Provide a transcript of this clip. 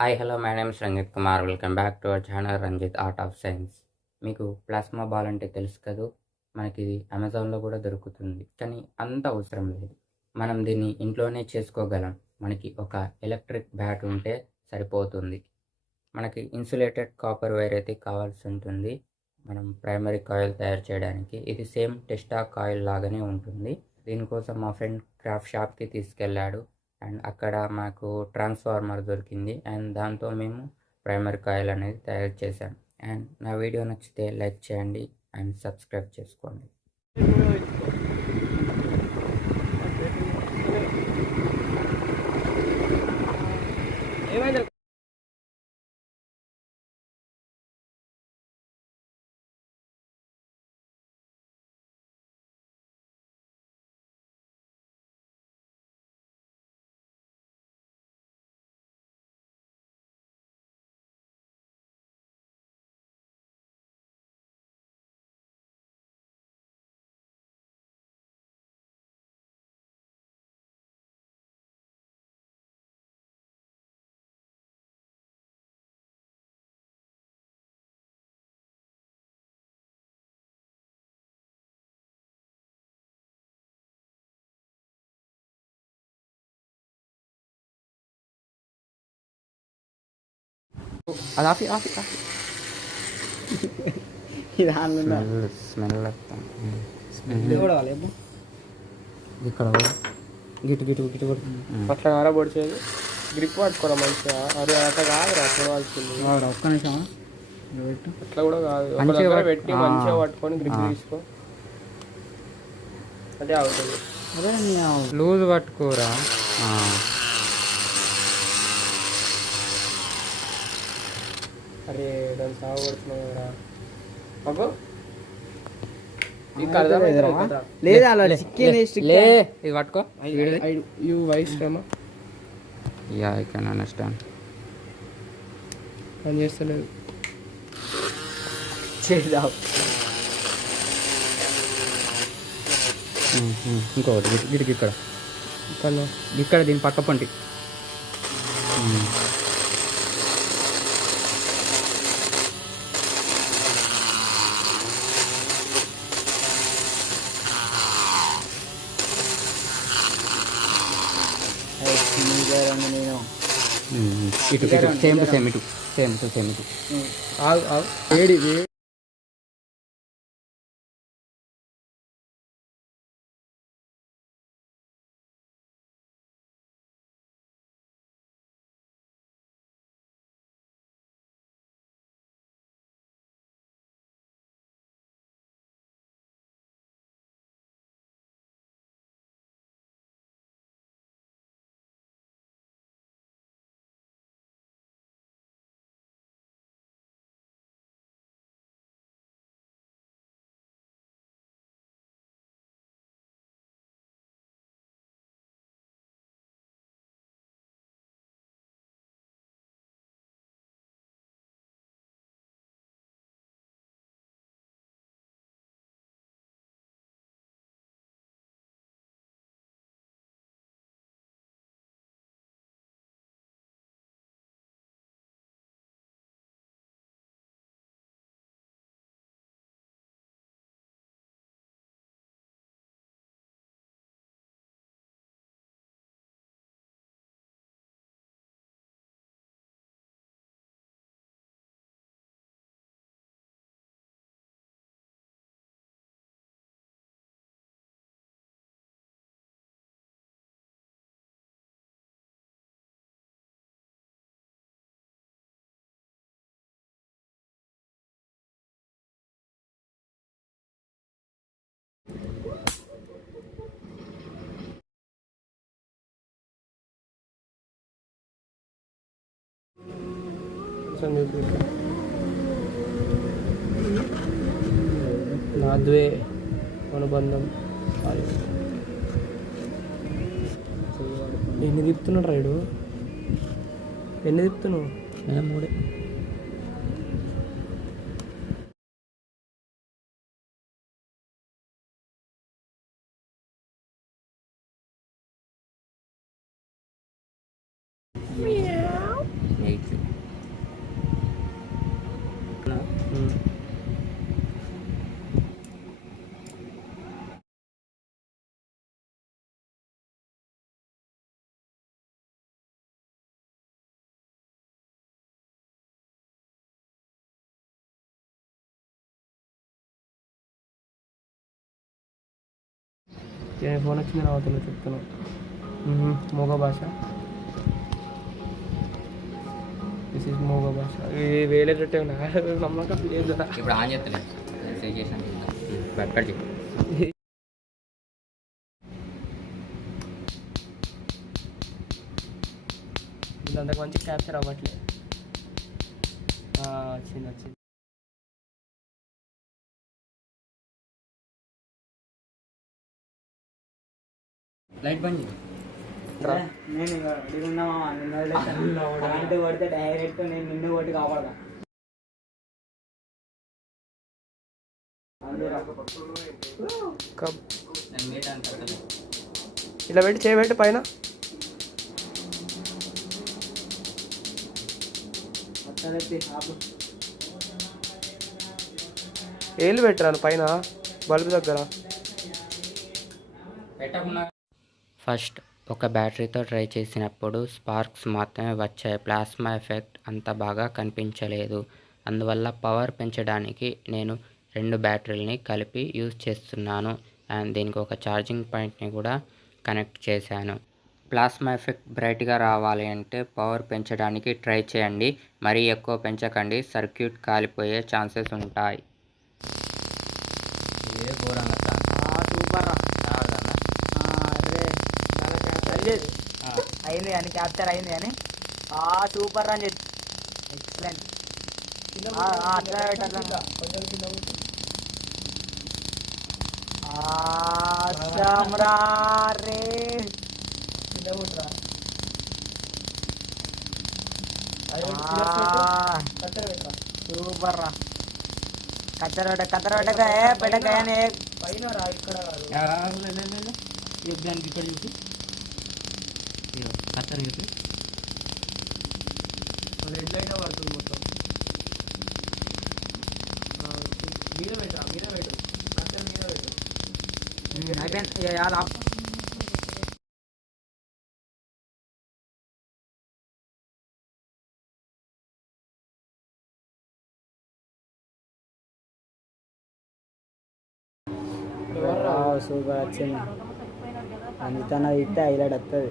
Hi hello my name is Ranjith Kumar. Welcome back to our channel Ranjith art of science. మీకు plasma ball అంటే తెలుసు కదూ, మనకి ఇది అమెజాన్లో కూడా దొరుకుతుంది. కానీ అంత అవసరం లేదు, మనం దీన్ని ఇంట్లోనే చేసుకోగలం. మనకి ఒక ఎలక్ట్రిక్ బ్యాట్ ఉంటే సరిపోతుంది. మనకి ఇన్సులేటెడ్ కాపర్ వైర్ అయితే కావాల్సి ఉంటుంది మనం ప్రైమరీ కాయిల్ తయారు చేయడానికి. ఇది సేమ్ టెస్టా కాయిల్ లాగానే ఉంటుంది. దీనికోసం మా ఫ్రెండ్ క్రాఫ్ట్ షాప్కి తీసుకెళ్ళాడు అండ్ అక్కడ మాకు ట్రాన్స్ఫార్మర్ దొరికింది అండ్ దాంతో మేము ప్రైమరీ కాయిల్ అనేది తయారు చేశాం. అండ్ నా వీడియో నచ్చితే లైక్ చేయండి అండ్ సబ్స్క్రైబ్ చేసుకోండి. అది ఆఫీ ఆఫీ ఆఫీ ఇది స్మెల్ కూడా వాళ్ళేమో ఇక్కడ గిటు గిటు గిటు కూడా అట్లా కారా పొడిచేది గ్రిప్ పట్టుకోవడం మంచిగా. అది అట్లా కాదురా చూడవలసింది. ఒక్క నిమిషం అట్లా కూడా కాదు, ఒక దగ్గర పెట్టి మంచిగా పట్టుకొని గ్రిప్ తీసుకో, అదే అవుతుంది. అదే లూజ్ పట్టుకోరా. అరే దాన్ని సాగు పడుతున్నావు కదరా మాకు. లేదా ఇది పట్టుకో. యూ వైస్ శ్రమ యా ఐ కెన్ అండర్స్టాండ్. పని చేస్తలేదు. ఇంకొకటి గిటికి ఇక్కడ పన్ను ఇక్కడ దీని పక్క పంటి. ఇటు సేమ్ టు సేమ్ ఇటు సేమ్ టు సేమ్ ఇటు. వేడి నాద్వే అనుబంధం. ఎన్ని తిప్పుతున్నాడు రైడు, ఎన్ని తిప్పుతున్నావు? మూడే. చేయొచ్చు. ఫోన్ వచ్చింది రావుతున్నా చెప్తున్నావు. మూగ భాష, దిస్ ఇస్ మూగ భాష. ఇది వేలేటట్టే నమ్మకం లేదు కదా. ఇప్పుడు ఆన్ చేస్తలే సేవ్ చేసాను బట్ చెప్పు. ఇది అంతకు మంచి క్యాప్చర్ అవ్వట్లేదు. వచ్చింది. లైట్ బంద్ చేయి. నేను నిన్ను కొడితే డైరెక్ట్ నేను నిన్ను కొట్టి కాపాడదా. ఇలా పెట్టి చేయబెట్టి పైన ఏళ్ళు పెట్టరాను పైన బల్బు దగ్గర. ఫస్ట్ ఒక బ్యాటరీతో ట్రై చేసినప్పుడు స్పార్క్స్ మాత్రమే వచ్చాయి. ప్లాస్మా ఎఫెక్ట్ అంత బాగా కనిపించలేదు. అందువల్ల పవర్ పెంచడానికి నేను 2 బ్యాటరీలని కలిపి యూజ్ చేస్తున్నాను. అండ్ దీనికి ఒక ఛార్జింగ్ పాయింట్ని కూడా కనెక్ట్ చేశాను. ప్లాస్మా ఎఫెక్ట్ బ్రైట్గా రావాలి అంటే పవర్ పెంచడానికి ట్రై చేయండి. మరీ ఎక్కువ పెంచకండి, సర్క్యూట్ కాలిపోయే ఛాన్సెస్ ఉంటాయి. సూపర్ అయింది కానీ క్యాప్చర్ అయింది కానీ సూపర్ అని చెప్పి ఎక్సలెంట్. అట్లా సూపర్ రా. కత్తెర పెట్టగానే దానికి ఇక్కడ చూసి కత్తెర చూసి రెడ్ లైట్ పడుతుంది మొత్తం. మీద పెట్టు కత్తెర మీద పెట్టు. అయిపోయింది. సూపర్ వచ్చింది. అందుతన ఇస్తే హైలైట్ వస్తుంది.